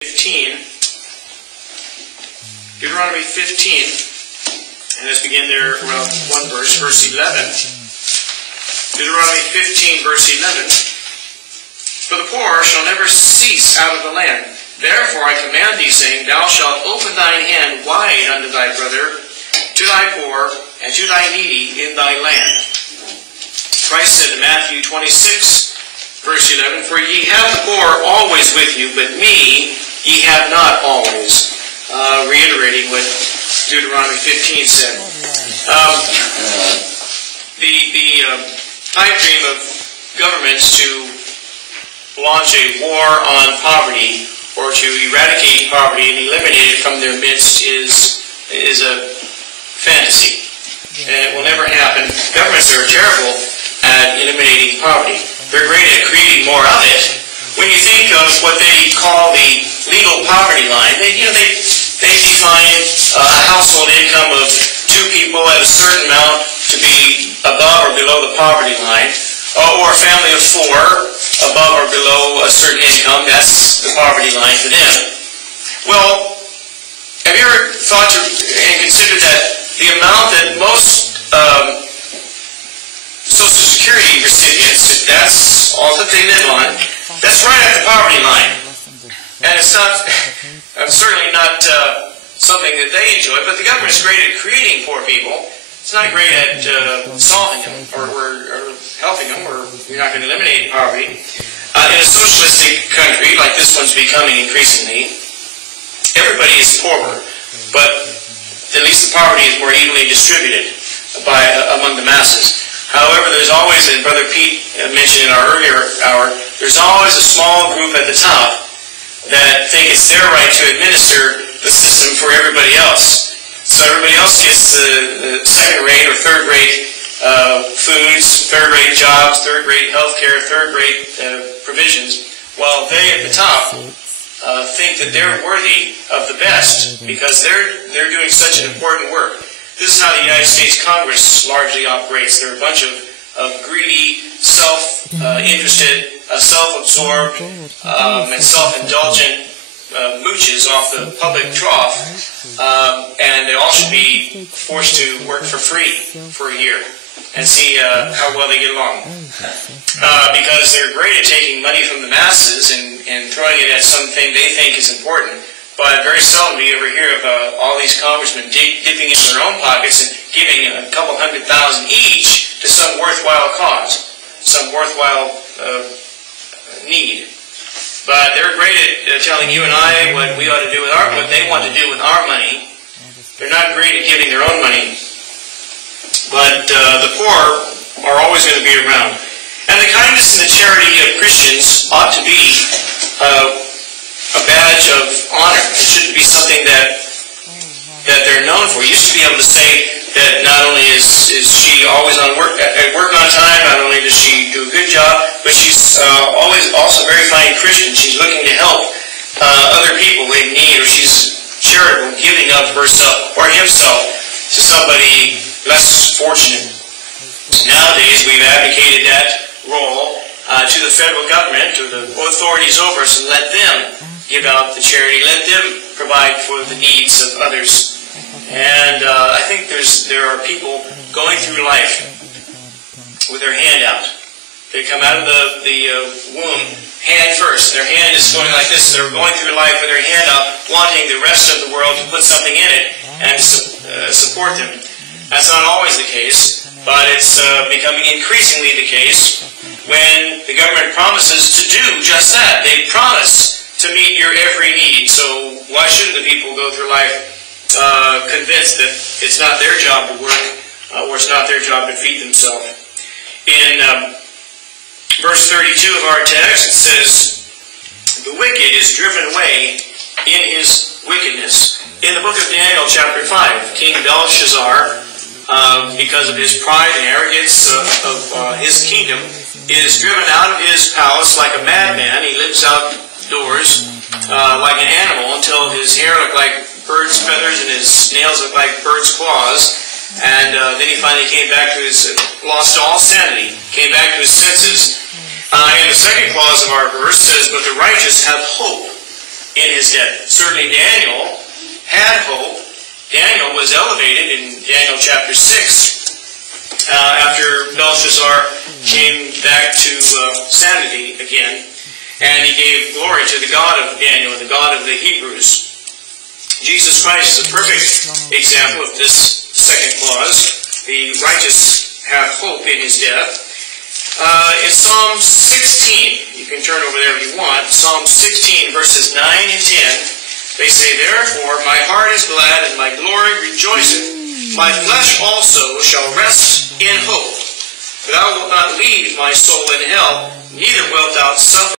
15. Deuteronomy 15. And let's begin there around one verse 11. Deuteronomy 15, verse 11. For the poor shall never cease out of the land. Therefore I command thee, saying, Thou shalt open thine hand wide unto thy brother, to thy poor, and to thy needy in thy land. Christ said in Matthew 26, verse 11, For ye have the poor always with you, but me ye have not always. Reiterating what Deuteronomy 15 said. The pipe dream of governments to launch a war on poverty or to eradicate poverty and eliminate it from their midst is a fantasy. And it will never happen. Governments are terrible at eliminating poverty. They're great at creating more of it. When you think of what they call the legal poverty line, they define a household income of two people at a certain amount to be above or below the poverty line, or a family of four above or below a certain income. That's the poverty line for them. Well, have you ever thought and considered that the amount that most Social Security recipients, if that's all that they live on, that's right at the poverty line. And it's not, certainly not something that they enjoy, but the government's great at creating poor people. It's not great at solving them or helping them, or you're not going to eliminate poverty. In a socialistic country, like this one's becoming increasingly, everybody is poorer, but at least the poverty is more evenly distributed among the masses. However, there's always, and Brother Pete mentioned in our earlier hour, there's always a small group at the top that think it's their right to administer the system for everybody else. So everybody else gets the second-rate or third-rate foods, third-rate jobs, third-rate health care, third-rate provisions, while they at the top think that they're worthy of the best because they're doing such an important work. This is how the United States Congress largely operates. They're a bunch of greedy, self-interested, self-absorbed, and self-indulgent mooches off the public trough, and they all should be forced to work for free for a year and see how well they get along. Because they're great at taking money from the masses and throwing it at something they think is important. But very seldom do you ever hear of all these congressmen dipping into their own pockets and giving a couple $100,000 each to some worthwhile cause, some worthwhile need. But they're great at telling you and I what we ought to do with what they want to do with our money. They're not great at giving their own money. But the poor are always going to be around. And the kindness and the charity of Christians ought to be a badge of honor. It shouldn't be something that they're known for. You used to be able to say that not only is she always at work on time, not only does she do a good job, but she's always also very fine Christian. She's looking to help other people in need, or she's charitable, giving of herself or himself to somebody less fortunate. Nowadays, we've advocated that role to the federal government, to the authorities over us, and let them give out the charity, let them provide for the needs of others. And I think there are people going through life with their hand out. They come out of the womb, hand first. Their hand is going like this. They're going through life with their hand out, wanting the rest of the world to put something in it and support them. That's not always the case, but it's becoming increasingly the case when the government promises to do just that. They promise to meet your every need. So why shouldn't the people go through life convinced that it's not their job to work or it's not their job to feed themselves? In verse 32 of our text, it says, the wicked is driven away in his wickedness. In the book of Daniel, chapter 5, King Belshazzar, because of his pride and arrogance of his kingdom, is driven out of his palace like a madman. He lives outdoors like an animal until his hair looked like bird's feathers and his nails looked like bird's claws. And then he finally came back to lost all sanity, came back to his senses. And the second clause of our verse says, but the righteous have hope. in his death. Certainly Daniel had hope. Daniel was elevated in Daniel chapter 6 after Belshazzar came back to sanity again, and he gave glory to the God of Daniel, the God of the Hebrews. Jesus Christ is a perfect example of this second clause. The righteous have hope in his death. In Psalm 16, you can turn over there if you want, Psalm 16 verses 9 and 10, they say, "Therefore my heart is glad and my glory rejoiceth. My flesh also shall rest in hope. For thou wilt not leave my soul in hell, neither wilt thou suffer